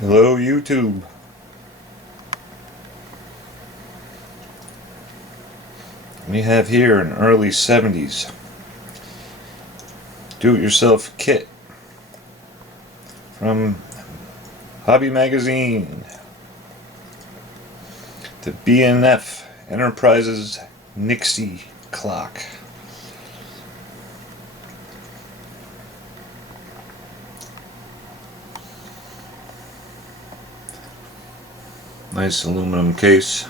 Hello YouTube. We have here an early 70s do-it-yourself kit from Hobby Magazine. The B&F Enterprises Nixie clock. Nice aluminum case.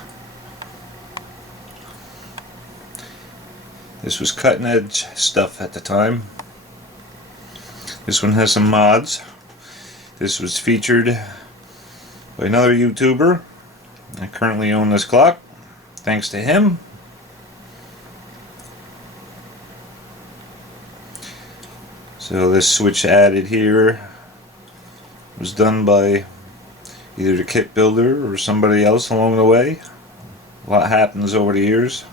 This was cutting edge stuff at the time. This one has some mods. This was featured by another YouTuber. I currently own this clock, thanks to him. So this switch added here was done by either the kit builder or somebody else along the way. A lot happens over the years.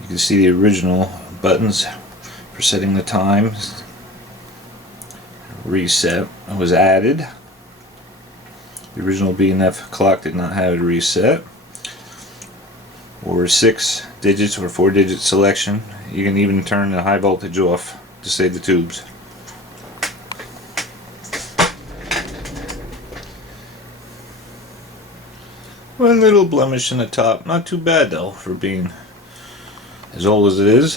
You can see the original buttons for setting the time. Reset was added. The original B&F clock did not have a reset or 6 digits or 4 digit selection. You can even turn the high voltage off to save the tubes. One little blemish in the top, not too bad though for being as old as it is.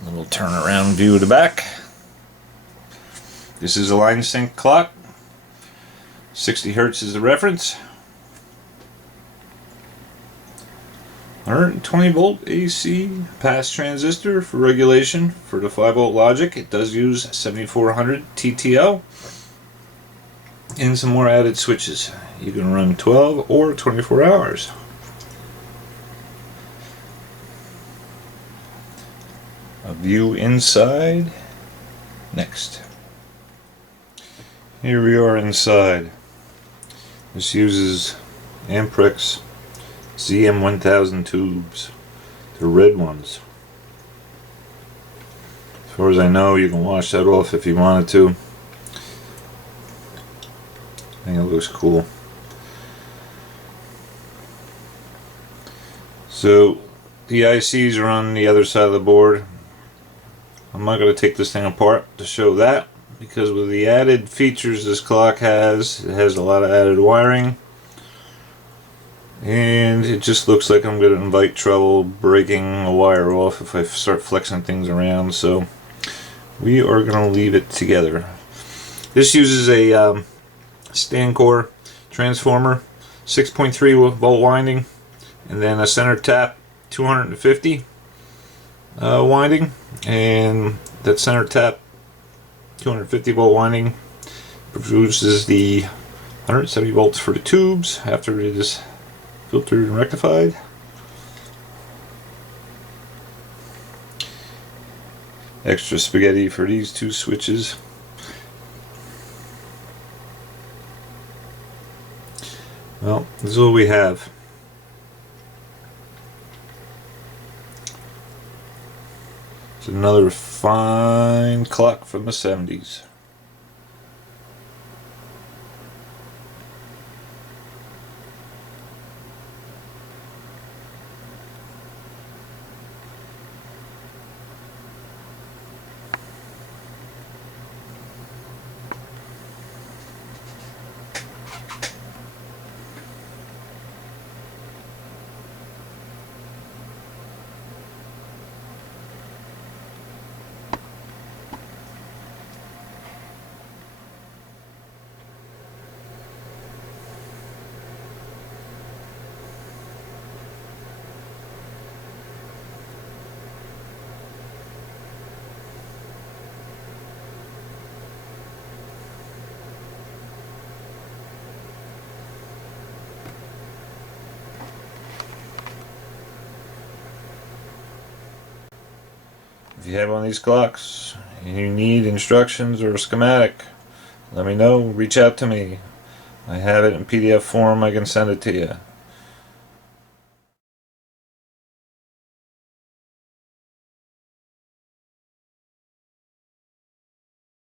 A little turnaround view of the back. This is a line sync clock. 60 Hertz is the reference. 120 volt AC pass transistor for regulation for the 5 volt logic. It does use 7400 TTL. And some more added switches. You can run 12 or 24 hours. A view inside next. Here we are inside. This uses Amperex ZM1000 tubes, the red ones. As far as I know, you can wash that off if you wanted to. I think it looks cool. So the ICs are on the other side of the board. I'm not going to take this thing apart to show that, because with the added features this clock has, it has a lot of added wiring, and it just looks like I'm going to invite trouble breaking a wire off if I start flexing things around, so we are going to leave it together. This uses a stand core transformer, 6.3 volt winding, and then a center tap 250 winding, and that center tap 250 volt winding produces the 170 volts for the tubes after it is filtered and rectified. Extra spaghetti for these two switches. Well, this is what we have. It's another fine clock from the 70s. If you have one of these clocks and you need instructions or a schematic, let me know. Reach out to me. I have it in PDF form. I can send it to you.